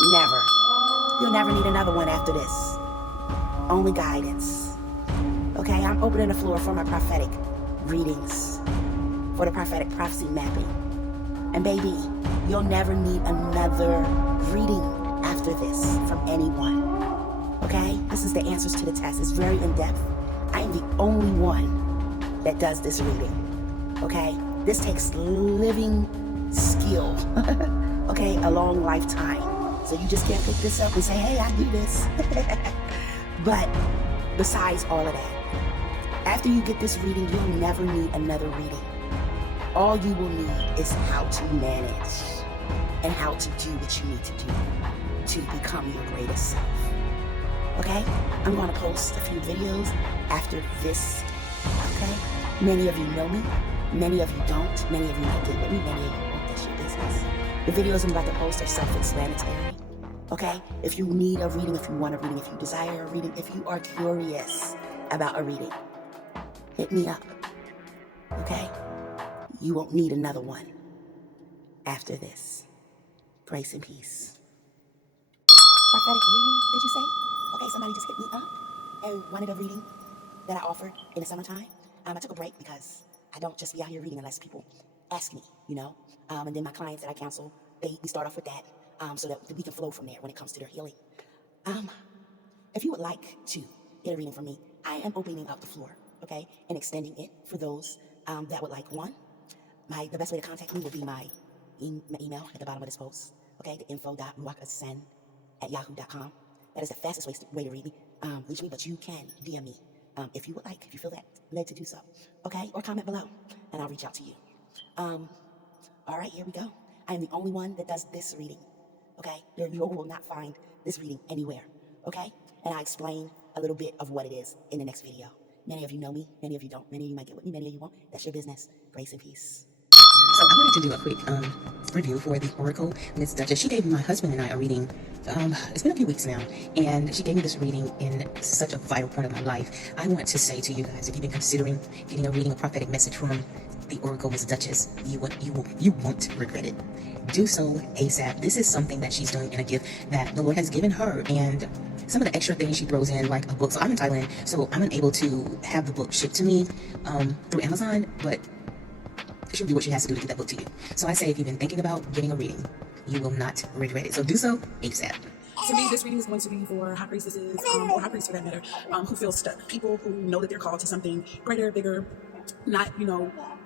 Never. You'll never need another one after this. Only guidance. Okay, I'm opening the floor for my prophetic readings, for the prophetic prophecy mapping. And baby, you'll never need another reading after this from anyone. Okay, this is the answers to the test. It's very in-depth. I am the only one that does this reading. Okay, this takes living skill. Okay, a long lifetime. So you just can't pick this up and say, hey, I do this. But besides all of that, after you get this reading, you'll never need another reading. All you will need is how to manage and how to do what you need to do to become your greatest self. Okay? I'm going to post a few videos after this. Okay? Many of you know me. Many of you don't. Many of you might get with me. Many of you won't. That's your business. The videos I'm about to post are self-explanatory. Okay? If you need a reading, if you want a reading, if you desire a reading, if you are curious about a reading, hit me up. Okay? You won't need another one after this. Grace and peace. Prophetic reading, did you say? Okay, somebody just hit me up and wanted a reading that I offered in the summertime. I took a break because I don't just be out here reading unless people ask me, you know. And then my clients that I counsel, we start off with that so that we can flow from there when it comes to their healing. If you would like to get a reading from me, I am opening up the floor, okay, and extending it for those that would like one. The best way to contact me will be my email at the bottom of this post, okay, the info.ruakasen@yahoo.com. That is the fastest way to reach me, but you can DM me if you would like, if you feel that led to do so, okay, or comment below, and I'll reach out to you. All right, here we go. I am the only one that does this reading, okay? You will not find this reading anywhere, okay? And I explain a little bit of what it is in the next video. Many of you know me, many of you don't. Many of you might get with me, many of you won't. That's your business. Grace and peace. So I wanted to do a quick review for the Oracle. Miss Duchess, she gave my husband and I a reading. It's been a few weeks now, and she gave me this reading in such a vital point of my life. I want to say to you guys, if you've been considering getting a reading, a prophetic message from the Oracle, Miss Duchess, you won't regret it. Do so ASAP. This is something that she's doing in a gift that the Lord has given her, and some of the extra things she throws in, like a book. So I'm in Thailand, so I'm unable to have the book shipped to me through Amazon, but it should be what she has to do to get that book to you. So I say, if you've been thinking about getting a reading, you will not regret it. So do so ASAP. To me, this reading is going to be for high priestesses, or high priests for that matter, who feel stuck. People who know that they're called to something greater, bigger, not,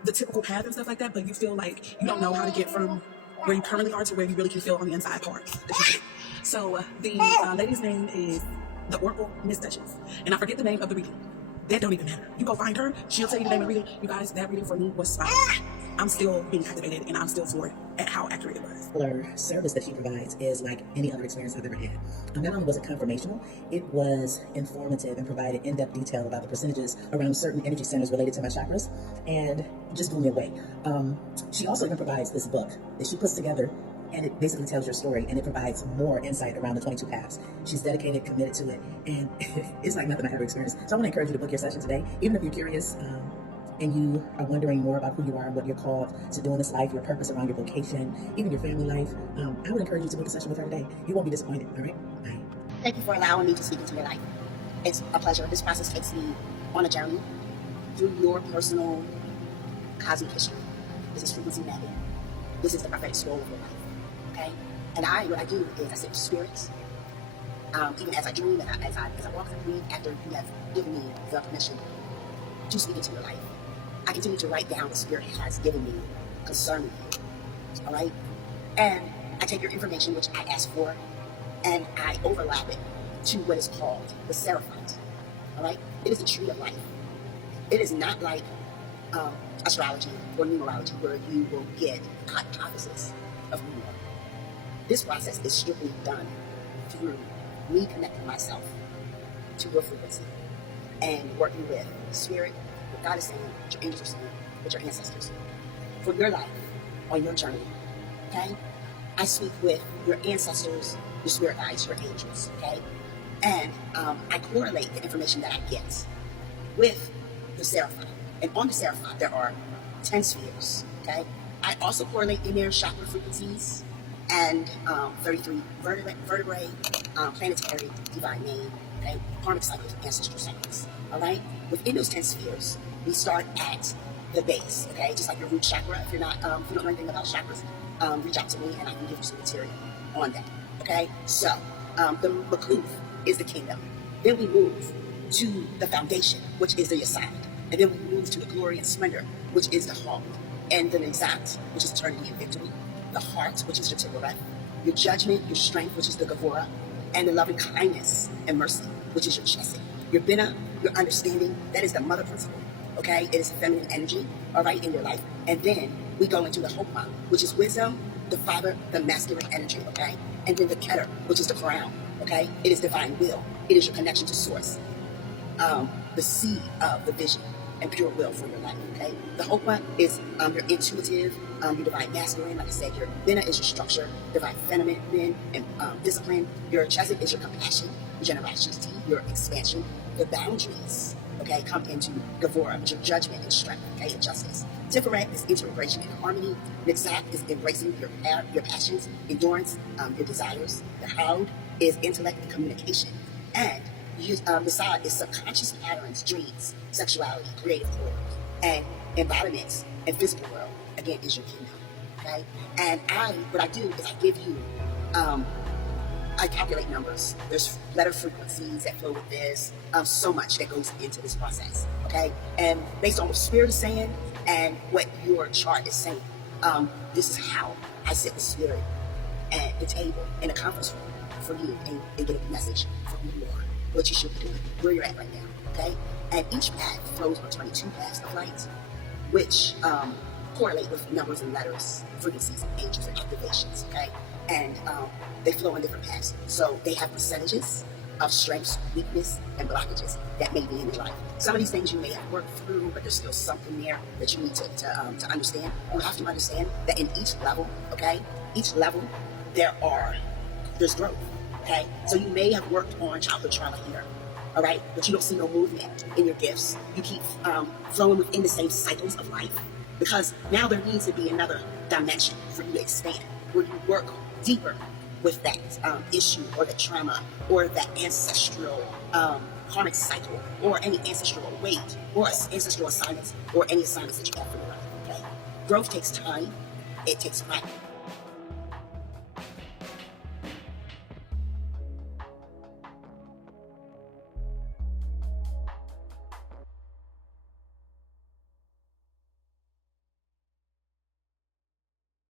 the typical path and stuff like that, but you feel like you don't know how to get from where you currently are to where you really can feel on the inside part that you do. So the lady's name is the Oracle, Miss Duchess. And I forget the name of the reading. That don't even matter. You go find her, she'll tell you the name of the reading. You guys, that reading for me was spot on. I'm still being captivated, and I'm still floored at how accurate it was. Her service that she provides is like any other experience I've ever had. Not only was it confirmational, it was informative and provided in-depth detail about the percentages around certain energy centers related to my chakras, and just blew me away. She also even provides this book that she puts together, and it basically tells your story, and it provides more insight around the 22 paths. She's dedicated, committed to it, and it's like nothing I've ever experienced. So I want to encourage you to book your session today, even if you're curious and you are wondering more about who you are and what you're called to do in this life, your purpose around your vocation, even your family life. I would encourage you to book a session with her today. You won't be disappointed, all right? Bye. Thank you for allowing me to speak into your life. It's a pleasure. This process takes me on a journey through your personal cosmic history. This is frequency mapping. This is the prophetic scroll of your life, okay? And what I do is I sit with spirits, even as I dream, and as I walk and read after you have given me the permission to speak into your life. I continue to write down what Spirit has given me concerning you, all right? And I take your information, which I ask for, and I overlap it to what is called the Seraphite, all right? It is a tree of life. It is not like astrology or numerology where you will get a hypothesis of who you are. This process is strictly done through me connecting myself to your frequency and working with Spirit, what God is saying, what your angels are saying, with your ancestors. For your life, on your journey, okay? I speak with your ancestors, your spirit guides, your angels, okay? And I correlate the information that I get with the Seraphite. And on the Seraphite, there are 10 spheres, okay? I also correlate in their chakra frequencies and 33 vertebrae, planetary divine name, okay, karmic cycles, ancestral cycles. All right. Within those 10 spheres, we start at the base. Okay, just like your root chakra. If you don't know anything about chakras, reach out to me and I can give you some material on that. Okay. So the Makuth is the kingdom. Then we move to the foundation, which is the Yasad. And then we move to the glory and splendor, which is the hall. And the Nexat, which is eternity and victory. The heart, which is your Tiburet. Your judgment, your strength, which is the Gavora. And the loving kindness and mercy, which is your Chesed. Your Bina, your understanding, that is the mother principle. Okay? It is feminine energy, all right, in your life. And then we go into the Hokmah, which is wisdom, the father, the masculine energy, okay? And then the Keter, which is the crown, okay? It is divine will. It is your connection to source. The seed of the vision and pure will for your life, okay? The Hokmah is your intuitive, your divine masculine. Like I said, your Bina is your structure, divine feminine, and discipline. Your Chesed is your compassion, your generosity, your expansion. The boundaries, okay, come into Gavora, which is your judgment and strength, okay, and justice. Tiferet is integration and harmony. Nixat is embracing your passions, endurance, your desires. The Houd is intellect and communication. And Yasad is subconscious patterns, dreams, sexuality, creative core, and embodiments and physical world. Again, is your kingdom. Okay? And what I do is I give you, I calculate numbers. There's letter frequencies that flow with this. So much that goes into this process. Okay? And based on what spirit is saying and what your chart is saying, this is how I set the spirit at the table in a conference room for you and get a message from who you are, what you should be doing, where you're at right now, okay? And each path flows on 22 paths of light, which correlate with numbers and letters, frequencies, angels, and activations, okay? And they flow on different paths. So they have percentages of strengths, weakness, and blockages that may be in your life. Some of these things you may have worked through, but there's still something there that you need to understand. You have to understand that in each level, okay, each level, there's growth. Okay, so you may have worked on childhood trauma here, all right, but you don't see no movement in your gifts. You keep flowing within the same cycles of life because now there needs to be another dimension for you to expand, where you work deeper with that issue or the trauma or that ancestral karmic cycle or any ancestral weight or ancestral assignments or any assignments that you have for your life. Okay, growth takes time. It takes practice.